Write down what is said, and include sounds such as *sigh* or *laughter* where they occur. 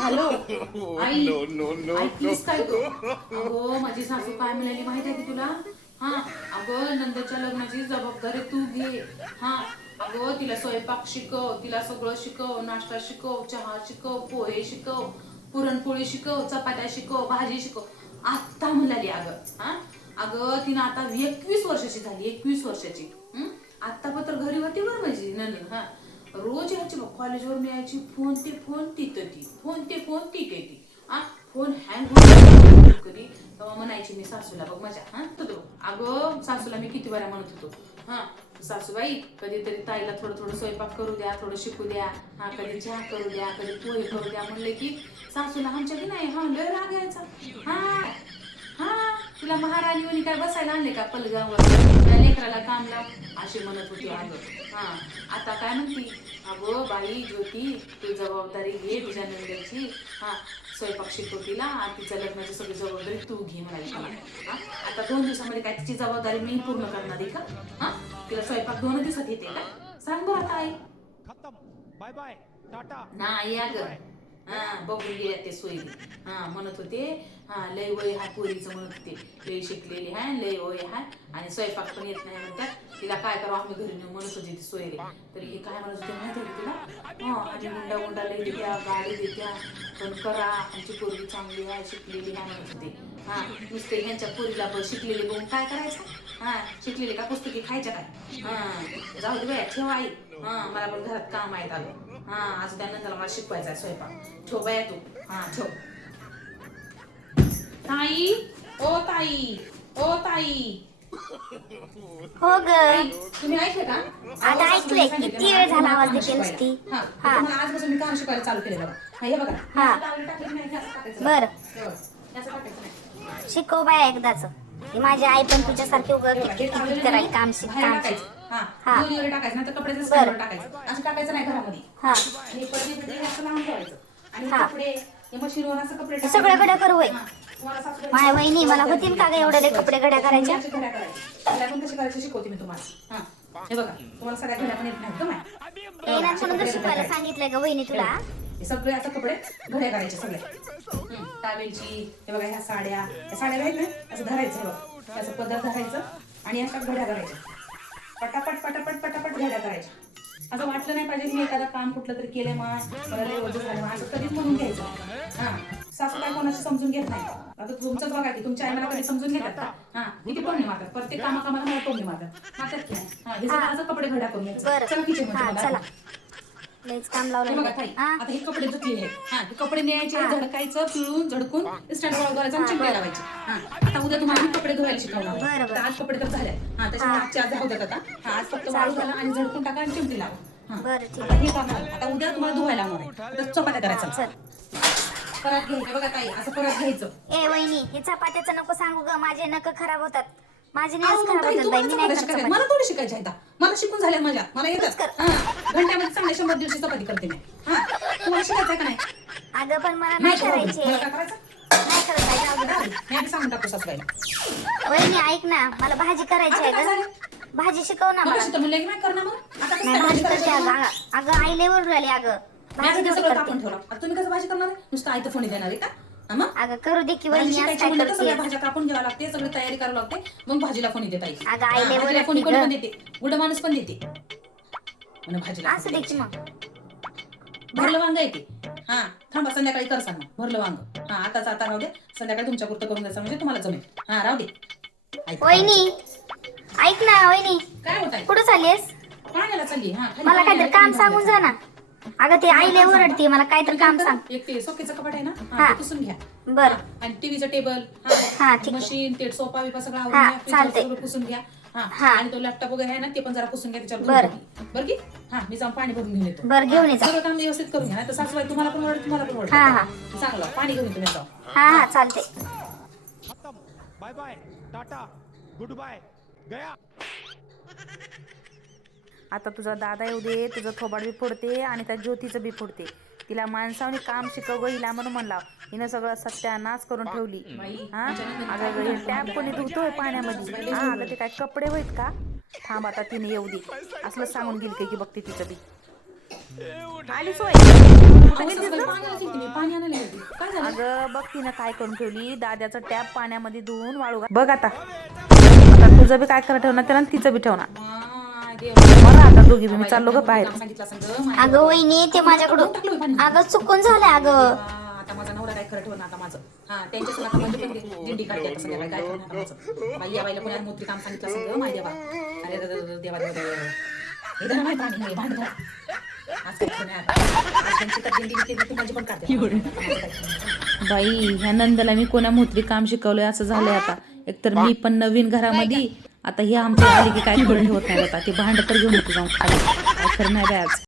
Hello? *laughs* I I please काय गं? अगो माझी सासू काय म्हणाली माहीत आहे की तुला? हा अगं नंदच्या लग्नाची जबाबदारी तू घे. हा अगं तिला स्वयंपाक शिकव तिला सगळं शिकव नाश्ता शिकव चहा शिकव पोहे शिकव पुरणपोळी शिकव चपात्या शिकव भाजी शिकव. आत्ता म्हणाली अगं. हा अगं तिनं आता एकवीस वर्षाची झाली एकवीस वर्षाची. हं? आत्ता पत्र घरी होती बरं माझी नंदन. हा रोज ह्याची बघ कॉलेजवर यायची फोन ते फोन तिथं ती फोन ते फोन तिथे ती. हा? फोन हँग कधी? तेव्हा म्हणायची मी सासूला बघ माझ्या हा? तो अगं सासूला मी किती वेळा म्हणत होतो. हा? सासूबाई कधीतरी ताईला थोडं थोडं स्वयंपाक करू द्या थोडं शिकू द्या. हा कधी चहा करू द्या कधी पोहे करू द्या. म्हणले की सासूला आमच्या की नाही हा लय राग यायचा. हा? हा? तुला महाराणी काय बसायला आणले का पलगावर? त्या लेकराला काम लाव अशी म्हणत होती हा आता काय म्हणती? अगो बाई ज्योती तू जबाबदारी घे तुझ्या नंदरची हा स्वयंपाक शिकव तिला आणि तिच्या लग्नाची सगळी जबाबदारी तू घे म्हणाली मला हा आता दोन दिवसामध्ये काय तिची जबाबदारी मी पूर्ण करणार आहे का? हा तिला स्वयंपाक दोन दिवसात येते का? सांग बरं आता आई. खत्म. बाय बाय टाटा नाही अगं. हा बघून गेल्या ते सोयी हा म्हणत होते हा लय वय हा पोरीचं म्हणत होते. लय शिकलेली हाय लय वय हाय आणि स्वयंपाक पण येत नाही म्हणतात. तिला काय करावं आम्ही घरी नेऊ म्हणत होती ती सोयरी तर हे काय म्हणत होते माहिती होते तुला? हा आणि गुंडा गुंडा लय देत्या गाडी देत्या पण करा आमची पोरगी चांगली आहे शिकलेली आहे म्हणत होते. हा नुसते यांच्या पोरीला पण शिकलेली बघून काय करायचं? हा शिकलेली का पुस्तकी खायच्या काय? हा जाऊ दे बाया ठेव आई. हा मला पण घरात काम आहेत आलं हा आज त्यानंतर मला शिकवायचा स्वयंपाक ठेव बाया तू हा ठेव ताई ओ ताई ओ ताई हो ग तुम्ही ऐकलं का आता ऐकलंय. किती सांगितलं वेळ झाला आवाज देते शिकवायला. नुसती? हा हा. तुम्हाला आजपासून मी काम शिकवायला चालू बघा हा, हे बघा हा. टाकलं टाकलं नाही, असं टाकायचं. बरं. हे बघा, हे असं टाकायचं नाही. शिकव बाय एकदाच ही माझी आई पण तुझ्यासारखी उगा हे बघा, हे करायला काम शिक बाहेर काम. शिक हा. दोन्हीवर टाकायचं नाही तर कपड्याचं. स्टँडवर टाकायचं असं टाकायचं नाही घरामध्ये हा हे पडदे बिडदे हे असं लावून ठेवायचं आणि हे. कपडे हे मशीनवर असं कपडे सगळं टाकायचे. घड्या करू होय. हा. तुम्हाला सासूबाई- माय वहिनी, मला होतील का ग एवढे लय कपडे घड्या करायच्या? अशा घड्या करायच्या. घड्या पण कशी करायची शिकवते मी तुम्हाला हा. हे बघा तुम्हाला सगळ्या घड्या पण येत नाही का माय? अशा म्हणून तर शिकवायला सांगितलंय ग तुला हे सगळे आता कपडे घड्या करायचे सगळे हम्म, टावेलची हे बघा ह्या साड्या ह्या साड्या आहेत ना असं धरायचं हे बघा त्याचं पदर धरायचं आणि ह्या घड्या करायच्या पटापट पटापट पटापट घड्या करायच्या. असं वाटलं नाही पाहिजे की मी एखादं काम कुठलं तरी केलंय मा असं कधीच म्हणून घ्यायचं हा. सासू काय कोणाची समजून घेत नाही. आता तुमचंच बघा की तुमच्या आई मला कधी समजून घेतात हा. किती टोमणे मारतात प्रत्येक कामा कामाला मला टोमणे मारतात मारतात की नाही? हा हे सगळं कपडे घड्या करून बरं. चला किचन चला. लयच काम हे लावलं बघा ताई हा? आता हे कपडे धुतलेले आहेत. हा हे कपडे न्यायचे झडकायचं पिळून झडकून स्टँड घालायचं आणि चिमटे लावायचे. हा आता उद्या तुम्हाला मी कपडे धुवायला शिकवणार. बरं, बरं. आज कपडे तर झाले हा त्याच्यामुळे आजच्या आज होतात आता. हा आज फक्त वाळू घाला आणि झडकून टाका आणि चिमटी लावा. हा. बरं ठीक आता हे काम आहे. आता उद्या तुम्हाला धुवायला लावणार आहे. चपात्या करायचं चल. परत घ्यायचं. बघा ताई असं परत घ्यायचं. ए वहिनी हे चपात्याचं नको सांगू ग. माझे नक खराब होतात. माझे खराब होतात बाई. मी नाही करत. चपाती मला थोडी शिकायच्या आहेत मला शिकून झाल्या माझ्या. मला येतात. हा. घंट्यामध्ये चांगले शंभर दिवशी चपाती करते मी. हा. शिकायचं आहे का नाही? अगं पण मला नाही. करायचे. मला काय करायचं? नाही करत बाई, जाऊ दे, जाऊ दे. मी आधी सांगून टाकतो सासूबाईला. वहिनी ऐक ना. मला भाजी करायची आता आहे काय ग. झालं? भाजी शिकव ना मग मला. कशी तर म्हणलं की नाही? करणार मग. आता कसं नाही काय भाजी भाजी करते करायची अगं. आई लेवर राहिली अगं. मी आता भाजी सगळं कापून ठेवलं. आता तुम्ही कसं भाजी करणार आहे? नुसतं आई तर फोणी देणार आहे का? अगं करू दे की भाजी वहिनी आज शिकायची काय म्हणलं तर सगळ्या भाज्या कापून घ्याव्या लागते सगळी तयारी करावी लागते मग भाजीला फोनी अगं, लय हा, भाजीला फोनी कोणी गं. पण देते गुड माणूस पण देते. म्हणे भाजीला असू दे की मग. भरलं वांग येते हा थांबा संध्याकाळी कर सांग. भरलं वांग. हा आताच आता राहू दे. संध्याकाळी तुमच्या पुरतं करून द्यायचं म्हणजे तुम्हाला जमेल. हा राहू दे. ऐक. वहिनी ऐक ना. वहिनी. काय होत आहे कुठं चाललीस पाण्याला चालली हा खाली मला पाणी काहीतरी आहे, काम सांगून जा ना. अगं ते आई लय ओरडते मला काहीतरी काम सांग. एक ते सोकेचं कपाट आहे ना? हा. ते पुसून घ्या. बर. आणि टीव्हीचं टेबल हा, ठीक आहे. मशीन ते सोफा बिफा सगळं आवरून हा, घ्या, फ्रीज चालतंय. सगळं पुसून घ्या. हा हा. आणि तो लॅपटॉप वगैरे आहे ना ते पण जरा पुसून घ्या त्याच्यावर बरं. बरं की? हा मी जाऊन पाणी भरून घेऊन येतो. बर घेऊन ये जा. सगळं काम व्यवस्थित करून घ्या. तर सासूबाई तुम्हाला पण ओरडत तुम्हाला पण हा, हा. चांगलं पाणी घेऊन तुम्ही जाऊ हा हा चालते खत्म. Bye bye. Tata. Good bye. गया. आता तुझा दादा येऊ दे तुझं थोबाड बी फोडते आणि त्या ज्योतीचं बी फोडते. तिला माणसाने काम शिकव ग हिला म्हणून म्हणला हिनं सगळं सत्यानाश करून ठेवली. हा? अगं हे टॅप कोणी धुतोय पाण्यामध्ये? हा अगं ते काय कपडे होईत का? थांब आता तिने येऊ दे. असलं सांगून गेली काय की बघते तिचं बी. आली सोय. अगं बघ तिनं काय करून ठेवली. दाद्याचं टॅप पाण्यामध्ये धुवून वाळू बघ आता. तुझं बी काय करा ठेवणार त्याला तिचं बी ठेवणार. दोघी मी चाललो ग बाहेर. अगं वहिनी ते माझ्याकडून. अगं चुकून झालं अगं. आता माझा नवरा काय खरं ठेवणार आता माझं? हा त्यांच्या सुद्धा आता म्हणजे पण ते दिंडी काढते आता संध्याकाळी काय करणार आता माझं? बाई या बाईला कोणी काम सांगितलं माय देवा अरे देवा देवा देवा हे धरा माय पाणी भांड धरा. बाई ह्या नंदला मी कोण्या मोत्री काम शिकवलंय असं झालंय आता. एकतर मी पण नवीन घरामध्ये आता हे आमच्या आली की काय करून ठेवत नाही आता ते भांड तर घेऊन येते जाऊन खाली. काय खरं नाही आज?